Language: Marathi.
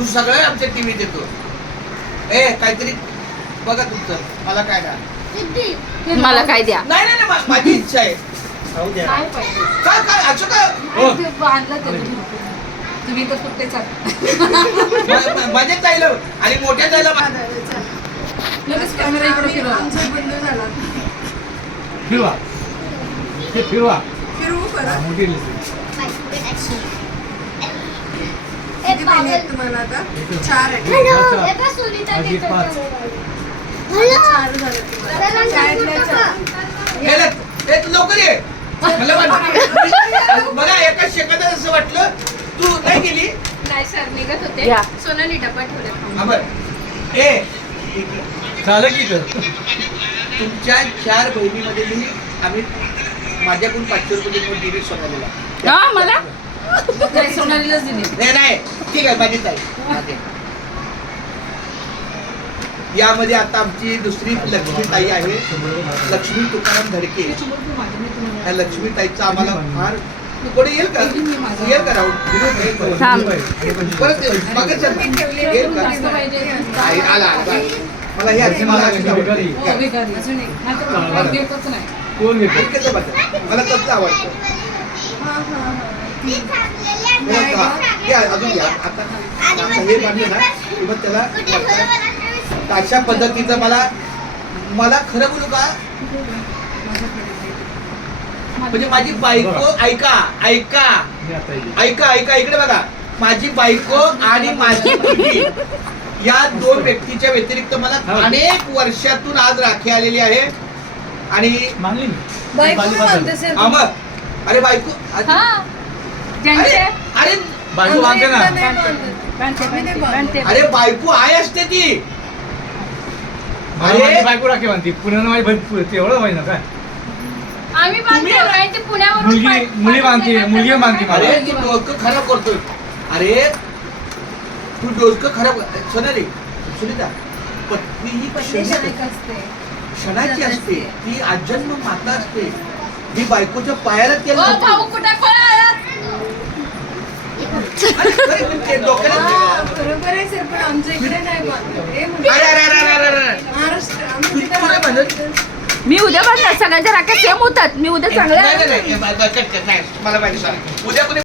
तू सगळं आमच्या टीव्हीत येतो ए काहीतरी बघा तुमचं. मला काय ना मला काय द्या? नाही नाही नाही, मा- माझी इच्छा आहे. खाऊ द्या. काय पाहिजे? काय काय असं काय हो. ते बांधलं तरी तुम्ही तर. म- म- आणि मोठ्या जायला मा- लगेच कॅमेरा इकडे फिरवा. फिरवा. ते फिरवा. फिरवू परत मोठी. किती बहिणी आहेत तुम्हाला आता. चार आहेत. आजी पाच. चार झाले तुम्हाला. शाळेतल्या चार. गेलं. ए, तू लवकर ये. मला वाटलं मला एका सेकंदात असं वाटलं तू नाही गेली. नाही सर निघत होते. घ्या. सोनाली डबा ठेवले हा बर. ए इकडे. झालं की तर तुमच्या चार बहिणीमध्ये मी आम्ही माझ्याकडून पाचशे रुपये देऊन दिली सोनालीला. हा मला? काय सोनालीलाच दिली नाही नाही. ठीक आहे माझी ताई. यामध्ये आता आमची दुसरी लक्ष्मी ताई आहे. लक्ष्मी तुकाराम धडके. या लक्ष्मी ताईचा आम्हाला फार कोणी येईल का? येईल का थांब. परत येईल. का? आला. मला हे मला. हो. अजून नाही कोण. मला तसं आवडतं? अजून घ्या आता हे ना त्याला. अशा पद्धतीचं मला मला खरं बोलू का? म्हणजे माझी बायको ऐका ऐका. ऐका ऐका इकडे बघा. माझी बायको आणि माझी मुलगी या दोन व्यक्तीच्या व्यतिरिक्त मला. अनेक वर्षातून आज राखी आलेली आहे. आणि अरे बायको हा. ज्यांचे अरे बायको बांधते ना. बांधत. बांधत. अरे बायको आहे असते ती. मला माझी बायको राखी बांधते. पुण्यानं माझी बहीण माहिती ना काय? आम्ही बांधतो आणि ते पुण्यावरून मुलगी पाठ- मुली बांधते मुलगी. बांधते मला अरे तू डोकं खराब करतोय. अरे तू डोकं खराब सोनाली सुनीता पत्नी ही क्षणिक क्षणाची असते? ती आजन्म माता असते. ही बायकोच्या पायाला तेल ओ, घालते. भाऊ कुठे पळाला अरे, अरे, पण ते डोक्याला हा, बरोबर आहे सर पण आमच्या इकडे नाही बांधत. हे म्हणते. अरे अरे अरे अरे अरे अरे महाराष्ट्र आम्ही तू- तिकडे तू नाही बांधत. बांधत? मी उद्या बांधणार सगळ्यांच्या राख्या सेम होतात मी उद्या नाही, नाही, चांगल्या नाही, नाही, मला सांग उद्या कोणी